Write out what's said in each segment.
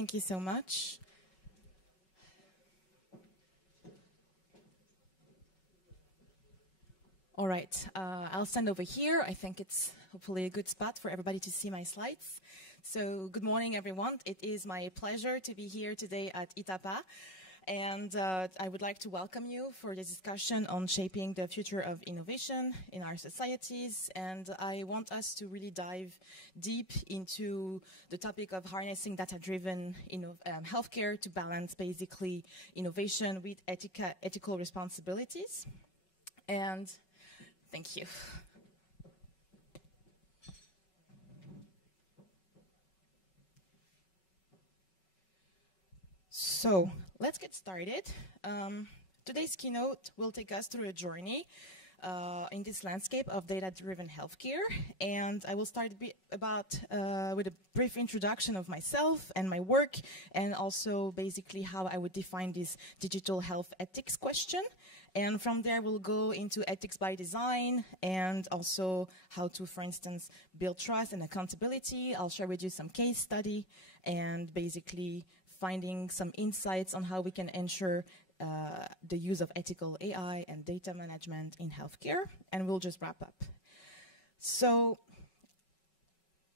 Thank you so much. All right, I'll stand over here. I think it's hopefully a good spot for everybody to see my slides. So good morning, everyone. It is my pleasure to be here today at ITAPA. And I would like to welcome you for this discussion on shaping the future of innovation in our societies. And I want us to really dive deep into the topic of harnessing data-driven healthcare to balance basically innovation with ethical responsibilities. And thank you. So let's get started. Today's keynote will take us through a journey in this landscape of data-driven healthcare. And I will start with a brief introduction of myself and my work, and also basically how I would define this digital health ethics question. And from there, we'll go into ethics by design and also how to, for instance, build trust and accountability. I'll share with you some case study and basically finding some insights on how we can ensure the use of ethical AI and data management in healthcare. And we'll just wrap up. So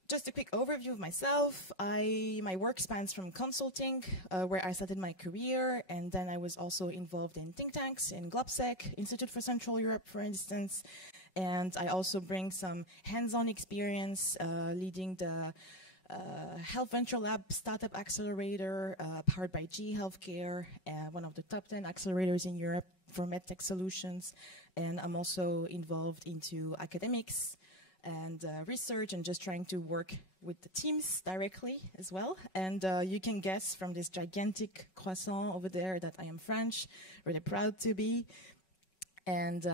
just a quick overview of myself. My work spans from consulting, where I started my career, and then I was also involved in think tanks in GlobSec, Institute for Central Europe, for instance. And I also bring some hands-on experience leading the Health Venture Lab Startup Accelerator, powered by GE Healthcare, one of the top 10 accelerators in Europe for medtech solutions. And I'm also involved into academics and research, and just trying to work with the teams directly as well. And you can guess from this gigantic croissant over there that I am French, really proud to be. And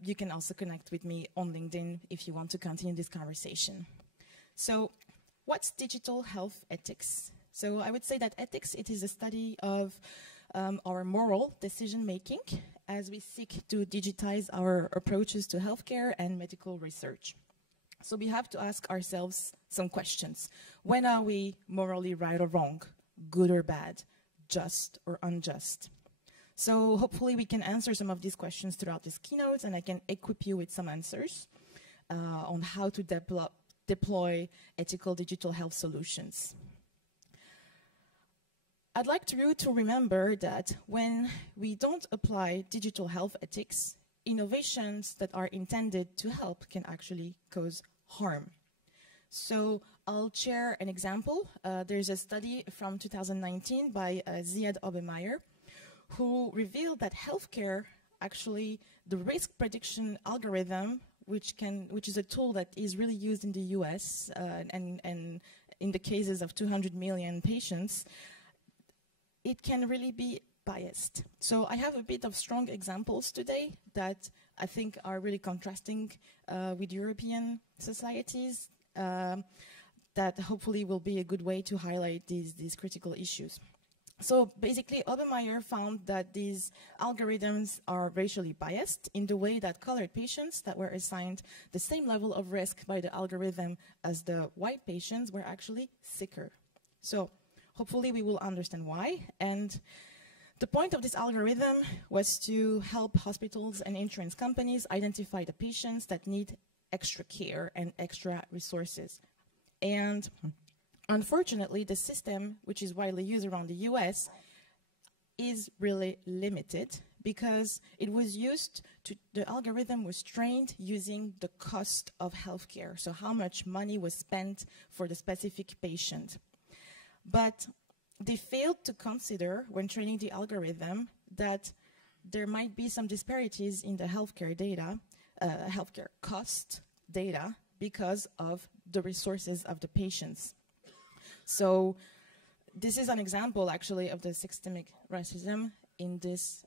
you can also connect with me on LinkedIn if you want to continue this conversation. So what's digital health ethics? So I would say that ethics, it is a study of our moral decision-making as we seek to digitize our approaches to healthcare and medical research. So we have to ask ourselves some questions. When are we morally right or wrong, good or bad, just or unjust? So hopefully we can answer some of these questions throughout this keynote, and I can equip you with some answers on how to deploy ethical digital health solutions. I'd like you to remember that when we don't apply digital health ethics, innovations that are intended to help can actually cause harm. So I'll share an example. There's a study from 2019 by Ziad Obermeyer, who revealed that healthcare, actually, the risk prediction algorithm, which is a tool that is really used in the US and in the cases of 200 million patients, it can really be biased. So I have a bit of strong examples today that I think are really contrasting with European societies that hopefully will be a good way to highlight these critical issues. So basically, Obermeyer found that these algorithms are racially biased in the way that colored patients that were assigned the same level of risk by the algorithm as the white patients were actually sicker. So hopefully we will understand why. And the point of this algorithm was to help hospitals and insurance companies identify the patients that need extra care and extra resources. And unfortunately, the system, which is widely used around the US, is really limited because it was the algorithm was trained using the cost of healthcare, so how much money was spent for the specific patient. But they failed to consider, when training the algorithm, that there might be some disparities in the healthcare data, healthcare cost data, because of the resources of the patients. So this is an example, actually, of the systemic racism in this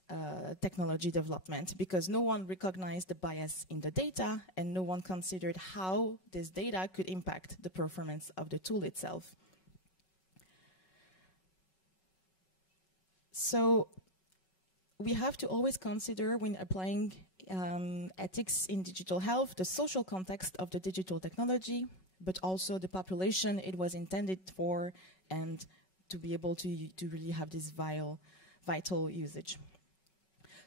technology development, because no one recognized the bias in the data, and no one considered how this data could impact the performance of the tool itself. So we have to always consider, when applying ethics in digital health, the social context of the digital technology, but also the population it was intended for, and to be able to really have this vital usage.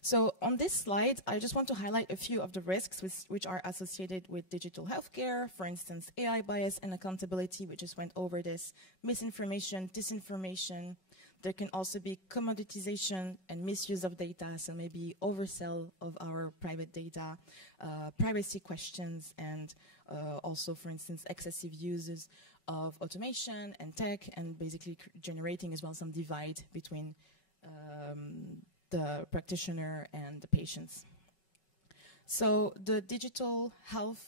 So on this slide, I just want to highlight a few of the risks which are associated with digital healthcare. For instance, AI bias and accountability, we just went over this, misinformation, disinformation. There can also be commoditization and misuse of data, so maybe oversell of our private data, privacy questions, and also, for instance, excessive uses of automation and tech, and basically generating as well some divide between the practitioner and the patients. So the digital health,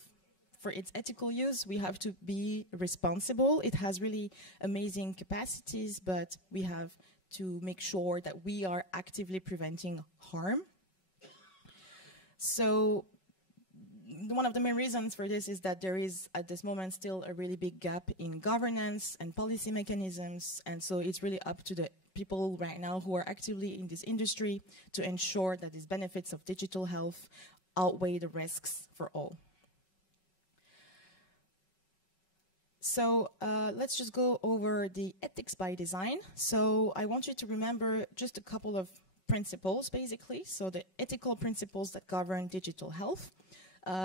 for its ethical use, we have to be responsible. It has really amazing capacities, but we have to make sure that we are actively preventing harm. So one of the main reasons for this is that there is, at this moment, still a really big gap in governance and policy mechanisms, and so it's really up to the people right now who are actively in this industry to ensure that these benefits of digital health outweigh the risks for all. So let's just go over the ethics by design. So I want you to remember just a couple of principles, basically. So the ethical principles that govern digital health.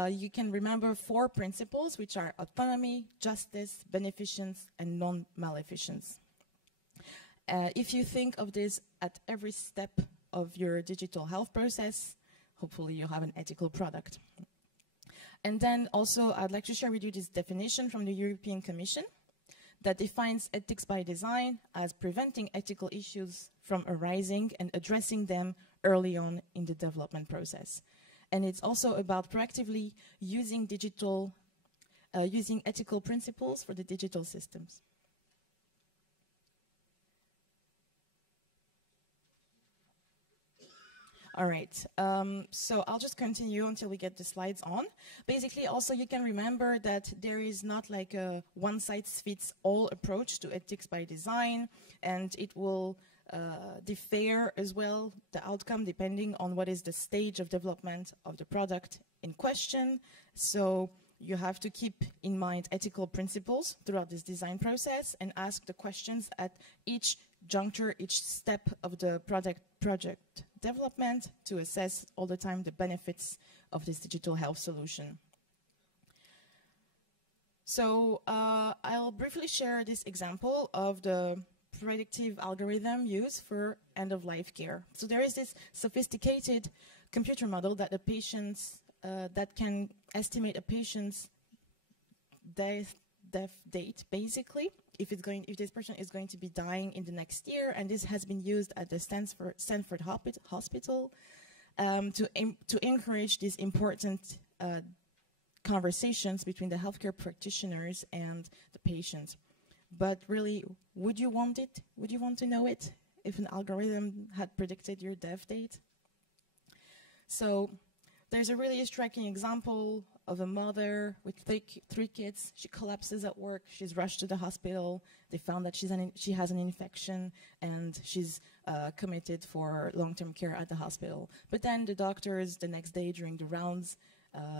You can remember 4 principles, which are autonomy, justice, beneficence, and non-maleficence. If you think of this at every step of your digital health process, hopefully you have an ethical product. And then also I'd like to share with you this definition from the European Commission that defines ethics by design as preventing ethical issues from arising and addressing them early on in the development process. And it's also about proactively using using ethical principles for the digital systems. All right, so I'll just continue until we get the slides on. Basically, also you can remember that there is not like a one-size-fits-all approach to ethics by design, and it will differ as well, the outcome, depending on what is the stage of development of the product in question. So you have to keep in mind ethical principles throughout this design process and ask the questions at each juncture, each step of the project development to assess all the time the benefits of this digital health solution. So I'll briefly share this example of the predictive algorithm used for end-of-life care. So there is this sophisticated computer model that the patients that can estimate a patient's death date, basically, if this person is going to be dying in the next year, and this has been used at the Stanford Hospital to encourage these important conversations between the healthcare practitioners and the patients. But really, would you want it? Would you want to know it if an algorithm had predicted your death date? So there's a really striking example of a mother with 3 kids. She collapses at work. She's rushed to the hospital. They found that she has an infection, and she's committed for long-term care at the hospital. But then the doctors, the next day during the rounds,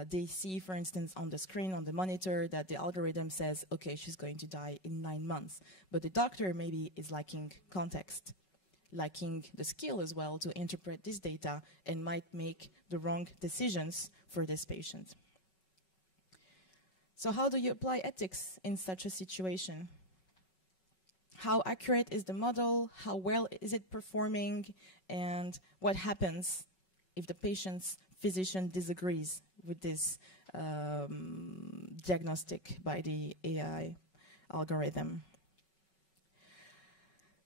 they see, for instance, on the screen, on the monitor, that the algorithm says, okay, she's going to die in 9 months. But the doctor maybe is lacking context, lacking the skill as well to interpret this data, and might make the wrong decisions for this patient. So how do you apply ethics in such a situation? How accurate is the model? How well is it performing? And what happens if the patient's physician disagrees with this diagnostic by the AI algorithm?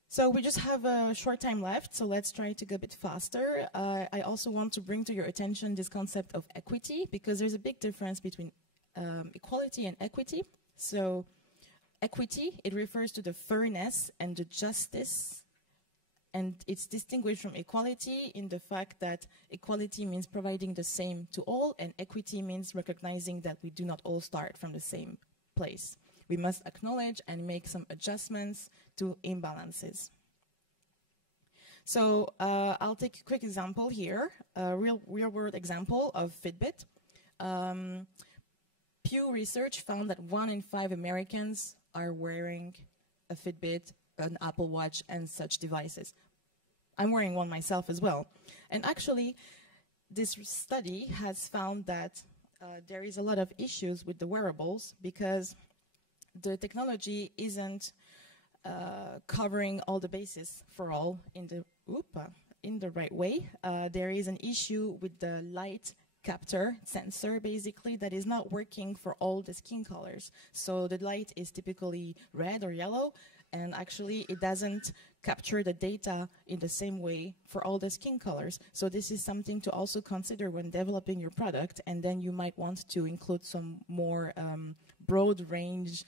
So we just have a short time left, so let's try to go a bit faster. I also want to bring to your attention this concept of equity, because there's a big difference between equality and equity. So equity, it refers to the fairness and the justice, and it's distinguished from equality in the fact that equality means providing the same to all, and equity means recognizing that we do not all start from the same place. We must acknowledge and make some adjustments to imbalances. So I'll take a quick example here, a real-world example of Fitbit. Pew Research found that 1 in 5 Americans are wearing a Fitbit an Apple Watch and such devices. I'm wearing one myself as well. And actually, this study has found that there is a lot of issues with the wearables because the technology isn't covering all the bases for all in the right way. There is an issue with the light captor sensor, basically, that is not working for all the skin colors. So the light is typically red or yellow, and actually it doesn't capture the data in the same way for all the skin colors. So this is something to also consider when developing your product, and then you might want to include some more broad range,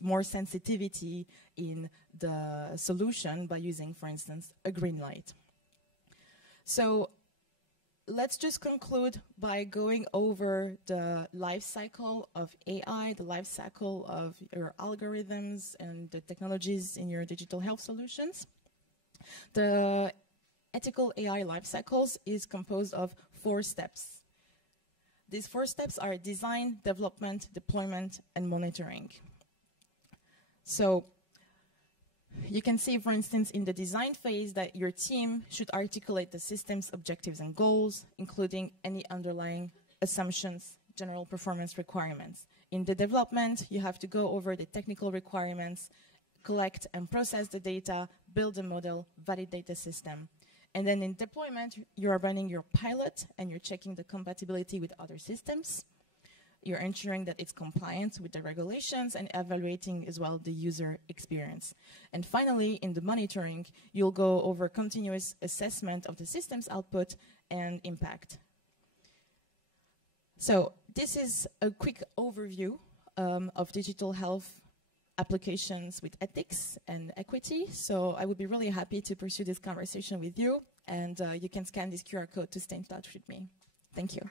more sensitivity in the solution by using, for instance, a green light. So let's just conclude by going over the life cycle of AI, the life cycle of your algorithms and the technologies in your digital health solutions. The ethical AI life cycles is composed of 4 steps. These 4 steps are design, development, deployment, and monitoring. So you can see, for instance, in the design phase that your team should articulate the system's objectives and goals, including any underlying assumptions, general performance requirements. In the development, you have to go over the technical requirements, collect and process the data, build a model, validate the system. And then in deployment, you are running your pilot and you're checking the compatibility with other systems. You're ensuring that it's compliant with the regulations and evaluating as well the user experience. And finally, in the monitoring, you'll go over continuous assessment of the system's output and impact. So this is a quick overview of digital health applications with ethics and equity. So I would be really happy to pursue this conversation with you, and you can scan this QR code to stay in touch with me. Thank you.